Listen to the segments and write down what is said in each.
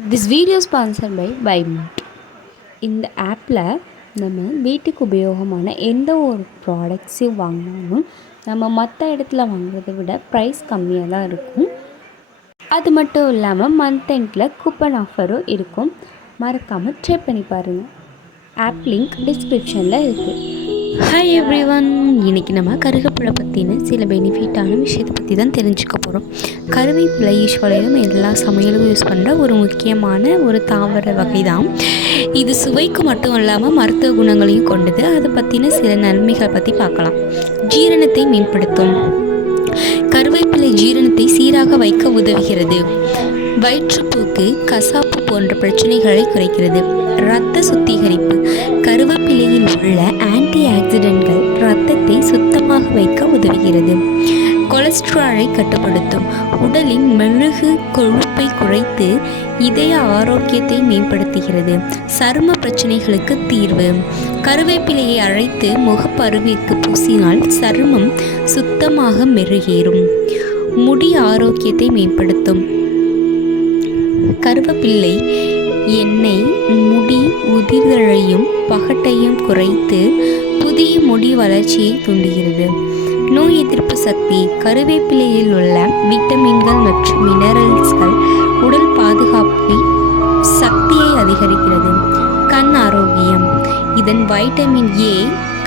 This video sponsored by Bymot. இந்த ஆப்பில் நம்ம வீட்டுக்கு உபயோகமான எந்த ஒரு ப்ராடக்ட்ஸையும் வாங்கினாலும் நம்ம மற்ற இடத்துல வாங்குறதை விட ப்ரைஸ் கம்மியாக தான் இருக்கும். அது மட்டும் இல்லாமல் மந்த் எண்டில் கூப்பன் ஆஃபரும் இருக்கும். மறக்காமல் ட்ரை பண்ணி பாருங்கள். ஆப் லிங்க் டிஸ்கிரிப்ஷனில் இருக்குது. ஹாய் எவ்ரி ஒன், இன்றைக்கி நம்ம கருவேப்பிலை பற்றின சில பெனிஃபிட்டான விஷயத்தை பற்றி தான் தெரிஞ்சுக்க போகிறோம். கருவேப்பிலை யூஸ்வலாக எல்லா சமையலும் யூஸ் பண்ணுற ஒரு முக்கியமான ஒரு தாவர வகை தான். இது சுவைக்கு மட்டும் இல்லாமல் மருத்துவ குணங்களையும் கொண்டது. அதை பற்றின சில நன்மைகள் பற்றி பார்க்கலாம். ஜீரணத்தை மேம்படுத்தும். கருவேப்பிலை ஜீரணத்தை சீராக வைக்க உதவுகிறது. வயிற்றுப்போக்கு, கசாப்பு போன்ற பிரச்சனைகளை குறைக்கிறது. இரத்த சுத்திகரிப்பு. கருவேப்பிலையில் உள்ள ஆன்டி ஆக்சிடென்ட்கள் இரத்தத்தை சுத்தமாக வைக்க உதவுகிறது. கொலஸ்ட்ராலை கட்டுப்படுத்தும். உடலின் மெழுகு கொழுப்பை குறைத்து இதய ஆரோக்கியத்தை மேம்படுத்துகிறது. சரும பிரச்சனைகளுக்கு தீர்வு. கருவேப்பிலையை அரைத்து முகப்பருவிற்கு பூசினால் சருமம் சுத்தமாக மெருகேறும். முடி ஆரோக்கியத்தை மேம்படுத்தும். கருவேப்பிலை எண்ணெய் முடி உதிர்தலையும் பகட்டையும் குறைத்து புதிய முடி வளர்ச்சியை தூண்டுகிறது. நோய் எதிர்ப்பு சக்தி. கருவேப்பிலையில் உள்ள விட்டமின்கள் மற்றும் மினரல்ஸ்கள் உடல் பாதுகாப்பு சக்தியை அதிகரிக்கிறது. கண் ஆரோக்கியம். இதன் வைட்டமின் ஏ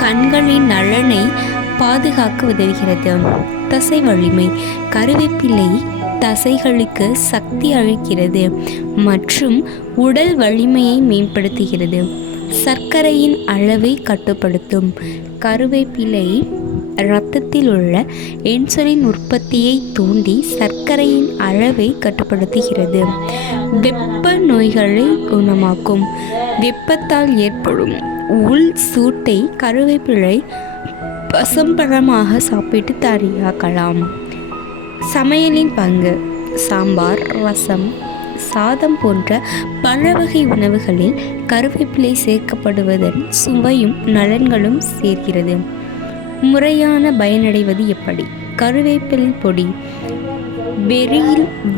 கண்களின் நலனை பாதுகாக்க உதவுகிறது. தசை வலிமை. கருவேப்பிலை தசைகளுக்கு சக்தி அளிக்கிறது மற்றும் உடல் வலிமையை மேம்படுத்துகிறது. சர்க்கரையின் அளவை கட்டுப்படுத்தும். கருவேப்பிலை இரத்தத்தில் உள்ள இன்சுலின் உற்பத்தியை தூண்டி சர்க்கரையின் அளவை கட்டுப்படுத்துகிறது. வெப்ப நோய்களை குணமாக்கும். வெப்பத்தால் ஏற்படும் உள் சூட்டை கருவேப்பிலை பசம்பழமாக சாப்பிட்டு தயாரிக்கலாம். சமையலின் பங்கு. சாம்பார், ரசம், சாதம் போன்ற பல வகை உணவுகளில் கருவேப்பிலை சேர்க்கப்படுவதன் சுவையும் நலன்களும் சேர்க்கிறது. முறையான பயனடைவது எப்படி? கருவேப்பிலை பொடி.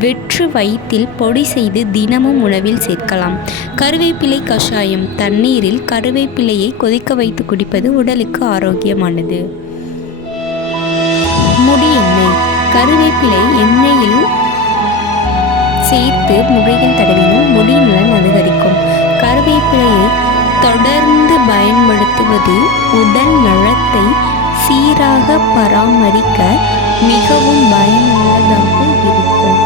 வெற்று வயிற்றில் பொடி செய்து தினமும் உணவில் சேர்க்கலாம். கருவேப்பிலை கஷாயம். தண்ணீரில் கருவேப்பிலையை கொதிக்க வைத்து குடிப்பது உடலுக்கு ஆரோக்கியமானது. முடி எண்ணெய். கருவேப்பிலை எண்ணெயில் சேர்த்து முகையில் தடவினால் முடி நலன் அதிகரிக்கும். கருவேப்பிலையை தொடர்ந்து பயன்படுத்துவது உடல் நலத்தை சீராக பராமரிக்க மிகவும் பயனுள்ளதாக இருக்கும்.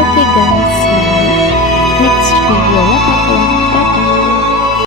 ஓகே கைஸ், நெக்ஸ்ட் வீடியோவில் பார்க்கலாம்.